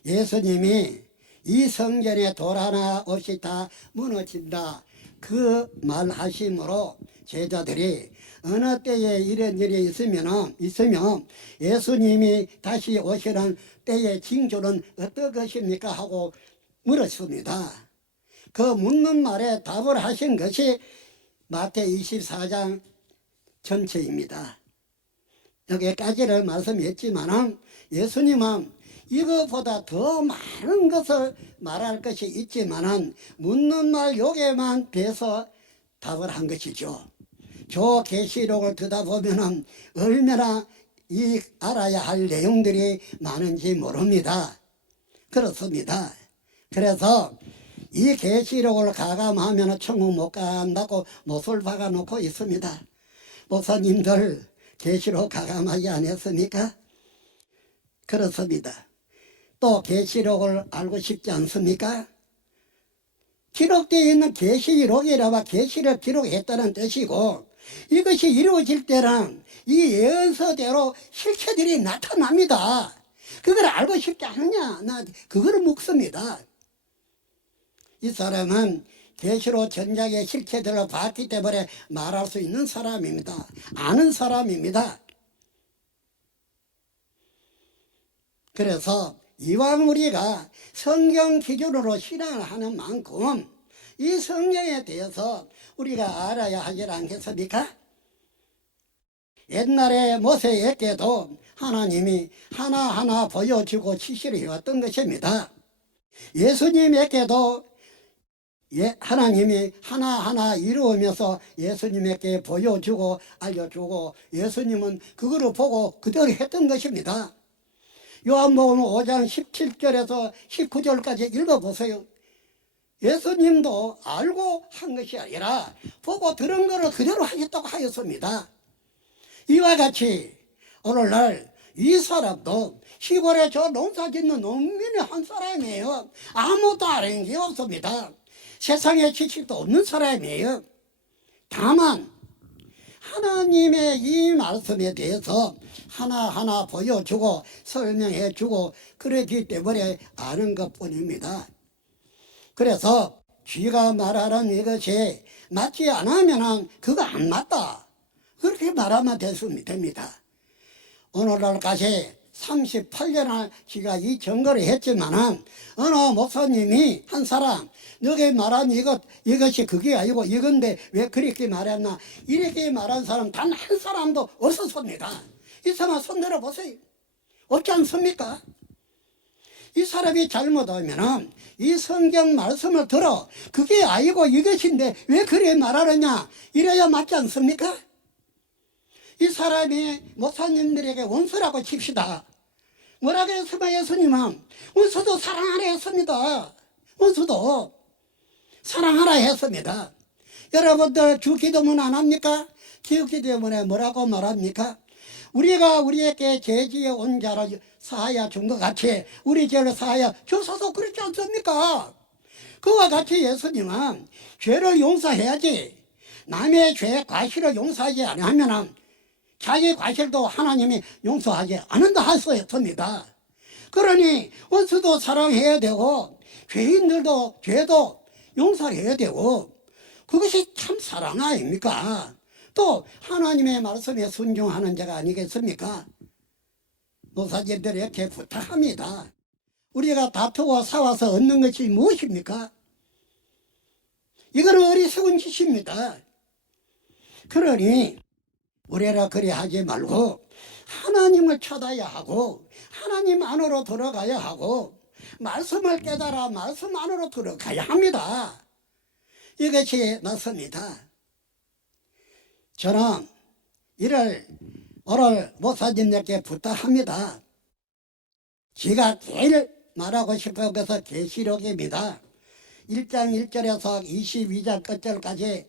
예수님이 이 성전에 돌 하나 없이 다 무너진다 그 말하심으로 제자들이 어느 때에 이런 일이 있으면 예수님이 다시 오시는 때의 징조는 어떤 것입니까 하고 물었습니다. 그 묻는 말에 답을 하신 것이 마태복음 24장 전체입니다. 여기까지를 말씀했지만 예수님은 이것보다 더 많은 것을 말할 것이 있지만 묻는 말 요게만 대서 답을 한 것이죠. 저 계시록을 듣다 보면 얼마나 알아야 할 내용들이 많은지 모릅니다. 그렇습니다. 그래서 이 계시록을 가감하면 천국 못 간다고 못을 박아놓고 있습니다. 목사님들 계시록 가감하지 않았습니까? 그렇습니다. 또 계시록을 알고 싶지 않습니까? 기록되어 있는 계시록이라면 계시를 기록했다는 뜻이고 이것이 이루어질 때는 이 예언서대로 실체들이 나타납니다. 그걸 알고 싶지 않느냐? 나 그걸 묻습니다. 이 사람은 계시록 전작의 실체들을 봤기 때문에 말할 수 있는 사람입니다. 아는 사람입니다. 그래서 이왕 우리가 성경 기준으로 신앙을 하는 만큼 이 성경에 대해서 우리가 알아야 하지 않겠습니까? 옛날에 모세에게도 하나님이 하나하나 보여주고 지시를 해왔던 것입니다. 예수님에게도 하나님이 하나하나 이루면서 예수님에게 보여주고 알려주고 예수님은 그거를 보고 그대로 했던 것입니다. 요한복음 5장 17절에서 19절까지 읽어보세요. 예수님도 알고 한 것이 아니라 보고 들은 것을 그대로 하겠다고 하였습니다. 이와 같이 오늘날 이 사람도 시골에 저 농사 짓는 농민의 한 사람이에요. 아무것도 아는 게 없습니다. 세상에 지식도 없는 사람이에요. 다만 하나님의 이 말씀에 대해서 하나하나 보여주고 설명해주고 그러기 때문에 아는 것뿐입니다. 그래서 쥐가 말하는 이것이 맞지 않으면 그거 안 맞다 그렇게 말하면 됩니다. 오늘날까지 38년을 제가 이 증거를 했지만은 어느 목사님이 한 사람 너게 말한 이것이 그게 아니고 이건데 왜 그렇게 말했나 이렇게 말한 사람 단 한 사람도 없었습니다. 이 사람 손 들어보세요. 없지 않습니까? 이 사람이 잘못하면 이 성경 말씀을 들어 그게 아니고 이것인데 왜 그래 말하느냐 이래야 맞지 않습니까? 이 사람이 목사님들에게 원수라고 칩시다. 뭐라고 했으면 예수님은 원수도 사랑하라 했습니다. 원수도 사랑하라 했습니다. 여러분들 주기도문 안 합니까? 주기도문에 뭐라고 말합니까? 우리가 우리에게 죄지에 온 자를 사하여 준 것 같이 우리 죄를 사하여 주소서 그렇지 않습니까? 그와 같이 예수님은 죄를 용서해야지 남의 죄 과실을 용서하지 않으면 자기 과실도 하나님이 용서하지 않는다 하셨습니다. 그러니 원수도 사랑해야 되고 죄인들도 죄도 용서해야 되고 그것이 참 사랑 아닙니까? 또 하나님의 말씀에 순종하는 자가 아니겠습니까? 목사님들 이렇게 부탁합니다. 우리가 다투고 싸워서 얻는 것이 무엇입니까? 이거는 어리석은 짓입니다. 그러니 우리라 그리 하지 말고 하나님을 찾아야 하고 하나님 안으로 들어가야 하고 말씀을 깨달아 말씀 안으로 들어가야 합니다. 이것이 맞습니다. 저는 오늘 목사님들께 부탁합니다. 제가 제일 말하고 싶은 것은 계시록입니다. 1장 1절에서 22장 끝절까지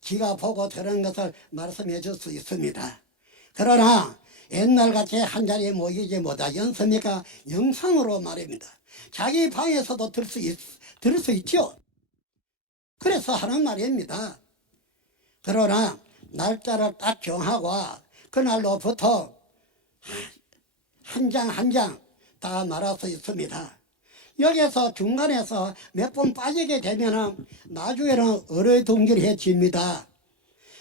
지가 보고 들은 것을 말씀해 줄 수 있습니다. 그러나 옛날같이 한자리에 모이지 못하겠습니까? 영상으로 말입니다. 자기 방에서도 들을 수 있죠. 그래서 하는 말입니다. 그러나 날짜를 딱 정하고 그날로부터 한 장 한 장 다 말할 수 있습니다. 여기서 중간에서 몇 번 빠지게 되면 나중에는 어뢰동절해집니다.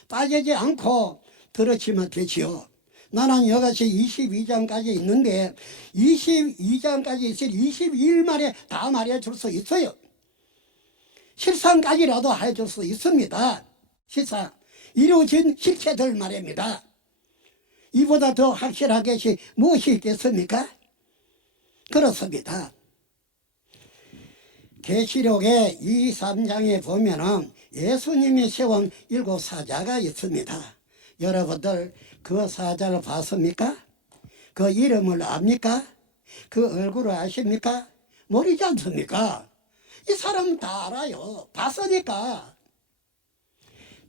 빠지지 않고 들으시면 되지요. 나는 이것이 22장까지 있는데 22장까지 있을 22일 만에 다 말해줄 수 있어요. 실상까지라도 해줄 수 있습니다. 실상 이루어진 실체들 말입니다. 이보다 더 확실한 것이 무엇이 있겠습니까? 그렇습니다. 계시록의 2, 3장에 보면은 예수님이 세운 7 사자가 있습니다. 여러분들 그 사자를 봤습니까? 그 이름을 압니까? 그 얼굴을 아십니까? 모르지 않습니까? 이 사람 다 알아요. 봤으니까.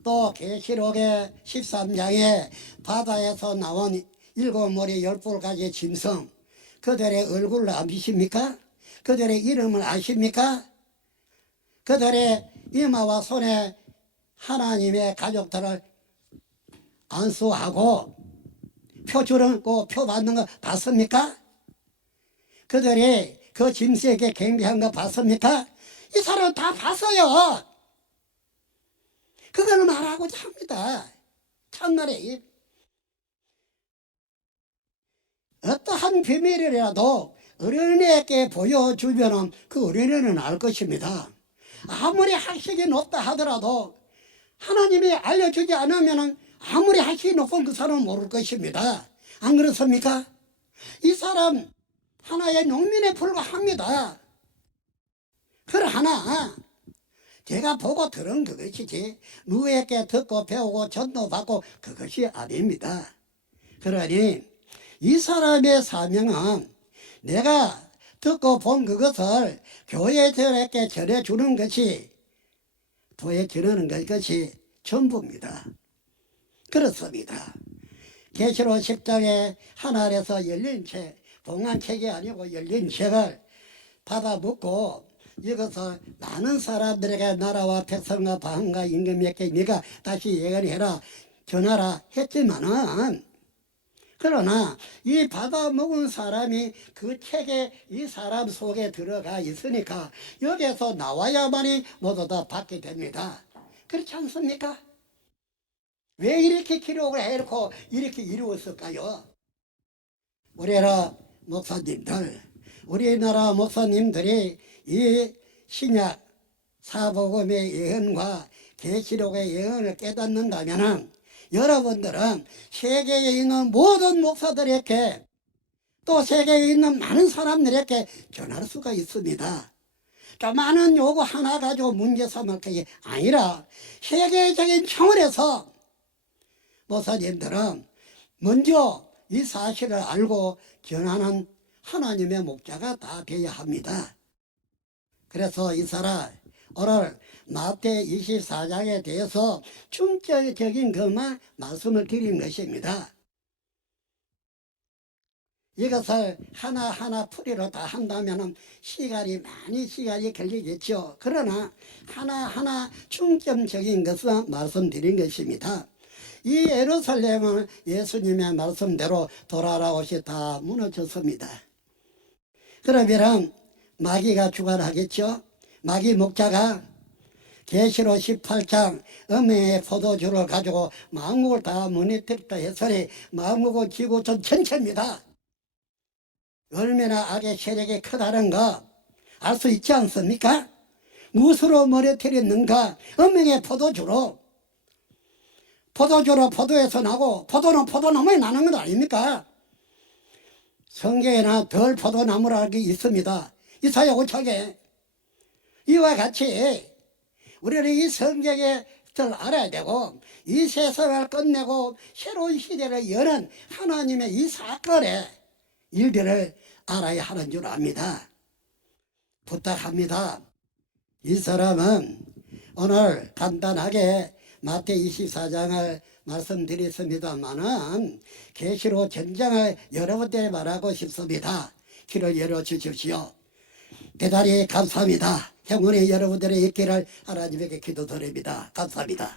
또 계시록의 13장에 바다에서 나온 7머리 10뿔까지 짐승, 그들의 얼굴을 아십니까? 그들의 이름을 아십니까? 그들의 이마와 손에 하나님의 가족들을 안수하고 표 주는 거, 표 받는 거 봤습니까? 그들이 그 짐승에게 경배한 거 봤습니까? 이 사람 다 봤어요. 그걸 말하고자 합니다. 참말에 어떠한 비밀이라도 어린애에게 보여주면 그 어린애는 알 것입니다. 아무리 학식이 높다 하더라도 하나님이 알려주지 않으면 아무리 학식이 높은 그 사람은 모를 것입니다. 안 그렇습니까? 이 사람 하나의 농민에 불과합니다. 그러나 제가 보고 들은 그것이지 누구에게 듣고 배우고 전도받고 그것이 아닙니다. 그러니 이 사람의 사명은 내가 듣고 본 그것을 교회들에게 전해주는 것이 보여주는 것이 전부입니다. 그렇습니다. 계시록 10장에 하늘에서 열린 책, 봉안책이 아니고 열린 책을 받아 묻고 이것을 많은 사람들에게 나라와 백성과 방과 임금에게 네가 다시 예언해라 전하라 했지만은 그러나 이 받아 먹은 사람이 그 책에 이 사람 속에 들어가 있으니까 여기에서 나와야만이 모두 다 받게 됩니다. 그렇지 않습니까? 왜 이렇게 기록을 해놓고 이렇게 이루었을까요? 우리나라 목사님들, 우리나라 목사님들이 이 신약 사복음의 예언과 계시록의 예언을 깨닫는다면 여러분들은 세계에 있는 모든 목사들에게 또 세계에 있는 많은 사람들에게 전할 수가 있습니다. 또 많은 요구 하나 가지고 문제 삼을 것이 아니라 세계적인 차원에서 목사님들은 먼저 이 사실을 알고 전하는 하나님의 목자가 다 되어야 합니다. 그래서 이 사람 오늘 마태 24장에 대해서 충격적인 것만 말씀을 드린 것입니다. 이것을 하나하나 풀이로 다 한다면 많이 시간이 걸리겠죠. 그러나 하나하나 중점적인 것을 말씀드린 것입니다. 이 예루살렘은 예수님의 말씀대로 돌아라옷이 다 무너졌습니다. 그러면 마귀가 주관하겠죠. 마귀 목자가 계시록 18장 음행의 포도주를 가지고 만국을 다 무너뜨렸다 했으니 만국은 지구 전체입니다. 얼마나 악의 세력이 크다는 거 알 수 있지 않습니까? 무엇으로 무너뜨렸는가? 음행의 포도주로 포도에서 나고 포도는 포도나무에 나는 것 아닙니까? 성경에나 덜 포도나무라는 게 있습니다. 이사야 5장에 이와 같이 우리는 이 성경을 알아야 되고 이 세상을 끝내고 새로운 시대를 여는 하나님의 이 사건의 일들을 알아야 하는 줄 압니다. 부탁합니다. 이 사람은 오늘 간단하게 마태 24장을 말씀드렸습니다마는 계시록 전장을 여러분들에 말하고 싶습니다. 귀를 열어주십시오. 대단히 감사합니다. 행운이 여러분들의 있기를 하나님에게 기도드립니다. 감사합니다.